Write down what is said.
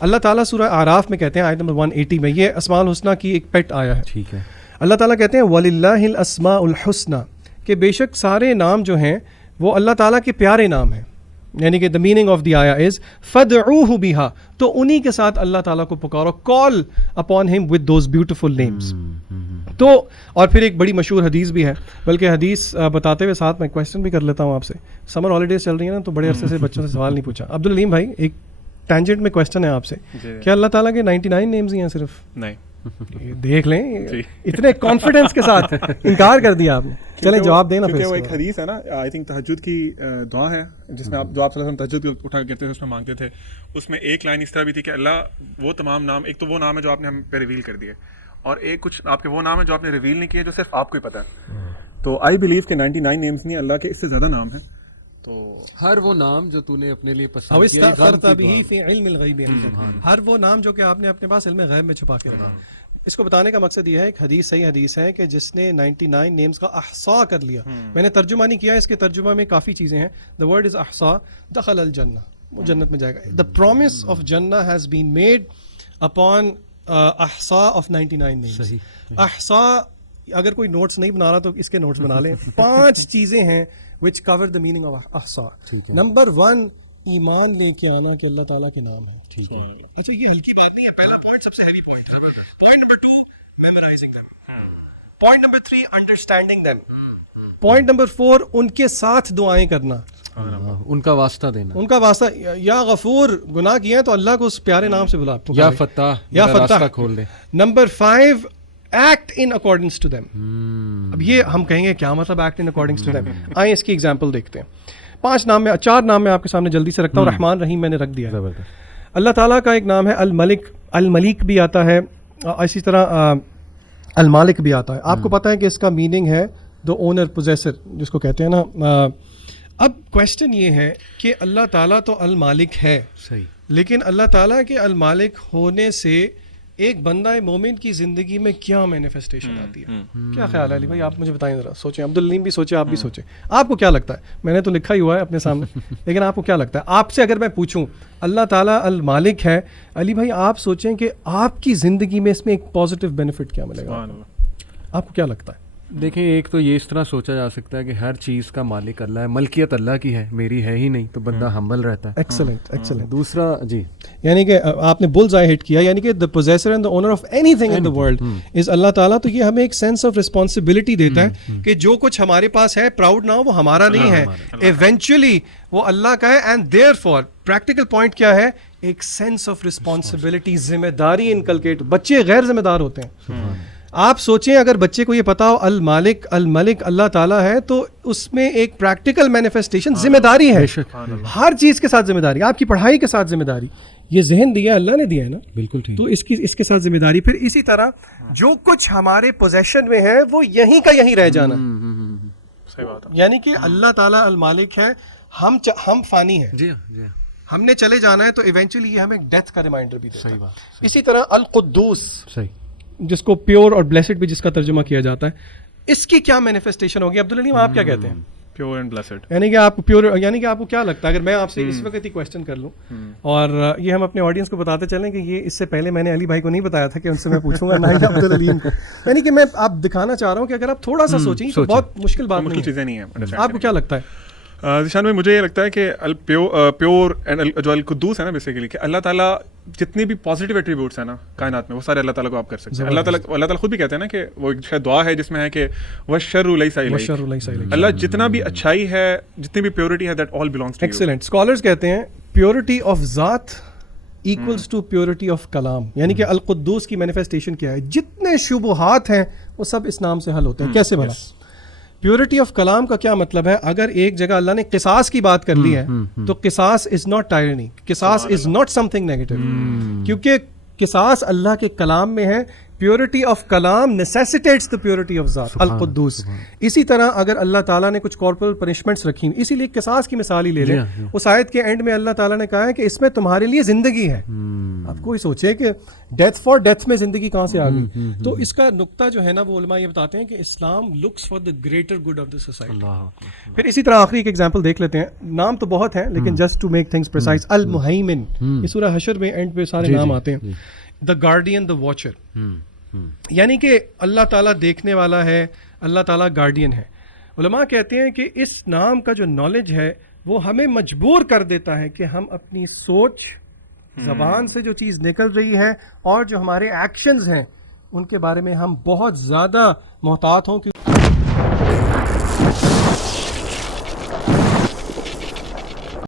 اللہ تعالیٰ سورہ اعراف میں کہتے ہیں آیت نمبر 180 میں، یہ اسماء الحسنہ کی ایک پیٹ آیا ہے. ٹھیک ہے. اللہ تعالیٰ کہتے ہیں وَلِلَّهِ الْأَسْمَاءُ الْحُسْنَى کہ بے شک سارے نام جو ہیں وہ اللہ تعالیٰ کے پیارے نام ہیں. یعنی کہ the meaning of the ayah is فَادْعُوهُ بِهَا، تو انہی کے ساتھ اللہ تعالیٰ کو پکارو، call upon him with those beautiful names. تو اور پھر ایک بڑی مشہور حدیث بھی ہے، بلکہ حدیث بتاتے ہوئے ساتھ میں کویسچن بھی کر لیتا ہوں آپ سے. سمر ہالیڈیز چل رہی ہیں نا، تو بڑے عرصے سے بچوں سے سوال نہیں پوچھا. عبدالعلیم بھائی، ایک ٹینجنٹ میں کویسچن ہے آپ سے، کیا اللہ تعالیٰ کے 99 نیمز ہی ہیں صرف؟ نہیں. دیکھ لیں، اتنے کانفیڈنس کے ساتھ انکار کر دیا آپ نے. چلیں جواب دینا. کیونکہ وہ ایک حدیث ہے نا، آئی تھنک تہجد کی دعا ہے جس میں آپ جو آپ صلی اللہ علیہ وسلم تہجد اٹھا کرتے تھے اس میں مانگتے تھے، اس میں ایک لائن اس طرح بھی تھی کہ اللہ وہ تمام نام، ایک تو وہ نام ہے جو آپ نے ہم پہ ریویل کر دیے، اور ایک کچھ آپ کے وہ نام ہے جو آپ نے ریویل نہیں کیے جو صرف آپ کو ہی پتہ ہے. تو آئی بلیو کہ 99 نیمز نہیں، اللہ کے اس سے زیادہ نام ہیں. تو ہر وہ نام جو تو نے اپنے لیے او پسند کیا، استغفرت به فی علم الغیب، ہر وہ نام جو کہ آپ نے اپنے پاس علم غیب میں چھپا کے رکھا. اس کو بتانے کا مقصد یہ ہے، ایک حدیث صحیح حدیث ہے کہ جس نے 99 نیمز کا احصاء کر لیا. میں نے ترجمہ نہیں کیا، اس کے ترجمہ میں کافی چیزیں ہیں. the word is احصاء، دخل الجنہ، وہ جنت میں جائے گا. the promise of جنہ has been made upon احصاء of 99 names. احصاء، اگر کوئی نوٹس نہیں بنا رہا تو اس کے نوٹس بنا لیں. 5 چیزیں ہیں which cover the meaning of احصاء. نمبر 1، ایمان لے کے آنا کہ اللہ تعالیٰ کے نام ہے. ٹھیک ہے، یہ ہلکی بات نہیں ہے. پہلا پوائنٹ سب سے ہیوی پوائنٹ ہے. Point number 2، memorising them. Point number 3، understanding them. Point number 4، ان کے ساتھ دعائیں کرنا، ان کا واسطہ دینا. ان کا واسطہ. یا غفور، گناہ کیا ہے تو اللہ کو اس پیارے نام سے بلا، یا فتح، یا راستہ کھول دے. Number 5، act in accordings to them. اب یہ ہم کہیں گے کیا مطلب act in accordings to them? آئیں اس کی ایگزامپل دیکھتے ہیں. 4 نام میں آپ کے سامنے جلدی سے رکھتا ہوں. رحمان رحیم میں نے رکھ دیا. اللہ تعالیٰ کا ایک نام ہے الملک، الملیک بھی آتا ہے، اسی طرح المالک بھی آتا ہے. آپ کو پتہ ہے کہ اس کا میننگ ہے دا اونر، پوزیسر جس کو کہتے ہیں نا. اب کویسچن یہ ہے کہ اللہ تعالیٰ تو المالک ہے، صحیح، لیکن اللہ تعالیٰ کے المالک ہونے سے ایک بندہ مومن کی زندگی میں کیا مینیفیسٹیشن آتی ہے؟ کیا خیال ہے علی بھائی؟ آپ مجھے بتائیں ذرا. سوچیں، عبدالعلیم بھی سوچیں، آپ بھی سوچیں. آپ کو کیا لگتا ہے؟ میں نے تو لکھا ہی ہوا ہے اپنے سامنے، لیکن آپ کو کیا لگتا ہے؟ آپ سے اگر میں پوچھوں اللہ تعالیٰ المالک ہے، علی بھائی آپ سوچیں کہ آپ کی زندگی میں اس میں ایک پازیٹیو بینیفٹ کیا ملے گا؟ آپ کو کیا لگتا ہے؟ دیکھیں، ایک تو یہ اس طرح سوچا جا سکتا ہے کہ ہر چیز کا مالک اللہ ہے، ملکیت اللہ کی ہے، میری ہے ہی نہیں، تو بندہ ہمبل رہتا ہے. Excellent, excellent. دوسرا جی، یعنی کہ آپ نے بلز آئی ہٹ کیا، یعنی کہ the possessor and the owner of anything in the world is اللہ تعالیٰ. تو یہ ہمیں ایک سینس آف رسپانسبلٹی دیتا ہے کہ جو کچھ ہمارے پاس ہے، پراؤڈ نہ ہو، وہ ہمارا نہیں ہے، ایونچولی وہ اللہ کا ہے. And therefore practical point کیا ہے؟ ایک سینس آف رسپانسبلٹی، ذمہ داری انکلکیٹ. بچے غیر ذمہ دار ہوتے ہیں. آپ سوچیں اگر بچے کو یہ پتا ہو المالک الملک اللہ تعالیٰ ہے، تو اس میں ایک پریکٹیکل مینیفیسٹیشن ذمہ داری ہے. ہر چیز کے ساتھ ذمہ داری، آپ کی پڑھائی کے ساتھ ذمہ داری. یہ ذہن دیا اللہ نے دیا ہے نا، بالکل ٹھیک. تو اس کے ساتھ ذمہ داری. پھر اسی طرح جو کچھ ہمارے پوزیشن میں ہے وہ یہیں کا یہیں رہ جانا. صحیح بات ہے. یعنی کہ اللہ تعالیٰ المالک ہے، ہم فانی ہیں، جی جی، ہم نے چلے جانا ہے، تو ایونچولی یہ ہمیں ڈیتھ کا ریمائنڈر بھی دیتا ہے. صحیح بات. اسی طرح القدوس، صحیح، جس کو پیور اور بلیسڈ بھی جس کا ترجمہ کیا جاتا ہے، اس کی کیا مینیفیسٹیشن ہوگی؟ عبدالعلیم آپ کیا کہتے ہیں؟ Pure and blessed. یعنی کہ آپ پیور، یعنی کہ آپ کو کیا لگتا ہے اگر میں آپ سے اس وقت ہی کویسچن کر لوں، اور یہ ہم اپنے آڈینس کو بتاتے چلیں کہ یہ اس سے پہلے میں نے علی بھائی کو نہیں بتایا تھا کہ ان سے میں پوچھوں گا، نہ ہی عبدالعلیم کو. یعنی کہ میں آپ دکھانا چاہ رہا ہوں کہ اگر آپ تھوڑا سا سوچیں تو بہت مشکل بات نہیں ہے. چیزیں نہیں ہیں. آپ کو کیا لگتا ہے؟ ذیشان میں مجھے یہ لگتا ہے کہ پیور اینڈ جو القدوس ہے نا، بیسیکلی کہ اللہ تعالیٰ جتنی بھی پازیٹیو ایٹریبیوٹس ہیں نا کائنات میں، وہ سارے اللہ تعالیٰ کو آپ کر سکتے ہیں. اللہ تعالیٰ خود بھی کہتے ہیں نا کہ وہ ایک شاید دعا ہے جس میں ہے کہ وَالشَّرُّ لَيْسَ إِلَيْكَ. اللہ جتنا بھی اچھائی ہے، جتنی بھی پیورٹی ہے، that all belongs to you. Excellent. Scholars کہتے ہیں پیورٹی آف ذات ایکولز ٹو پیورٹی آف کلام. یعنی کہ القدوس کی مینیفیسٹیشن کیا ہے؟ جتنے شبہات ہیں وہ سب اس نام سے حل ہوتے ہیں. کیسے بنا؟ پیورٹی آف کلام کا کیا مطلب ہے؟ اگر ایک جگہ اللہ نے قصاص کی بات کر لی ہے تو قصاص از ناٹ ٹائرنی، قصاص is not some thing negative, کیونکہ قصاص اللہ کے کلام میں ہے. پیورٹی آف کلام نیسیسیٹیٹس دا پیورٹی آف ذات، القدوس. اسی طرح اگر اللہ تعالیٰ نے کچھ کارپورل پنشمنٹس رکھی، اسی لیے قصاص کی مثال ہی لے لیں. اس آیت کے اینڈ میں اللہ تعالیٰ نے کہا ہے کہ اس میں تمہارے لیے زندگی ہے. آپ کوئی سوچے کہ ڈیتھ فار ڈیتھ میں زندگی کہاں سے آ گئی. تو اس کا نقطہ جو ہے نا وہ علماء یہ بتاتے ہیں کہ Islam looks for the greater good of the society. پھر اسی طرح آخری ایک ایگزامپل دیکھ لیتے ہیں. نام تو بہت ہیں لیکن just to make things precise, المہیمن, یہ سورہ حشر میں اینڈ پہ سارے نام آتے ہیں. دا گارڈین, دا واچر, یعنی کہ اللہ تعالیٰ دیکھنے والا ہے, اللہ تعالیٰ گارڈین ہے. علماء کہتے ہیں کہ اس نام کا جو نالج ہے وہ ہمیں مجبور کر دیتا ہے کہ ہم اپنی سوچ, زبان سے جو چیز نکل رہی ہے اور جو ہمارے ایکشنز ہیں ان کے بارے میں ہم بہت زیادہ محتاط ہوں.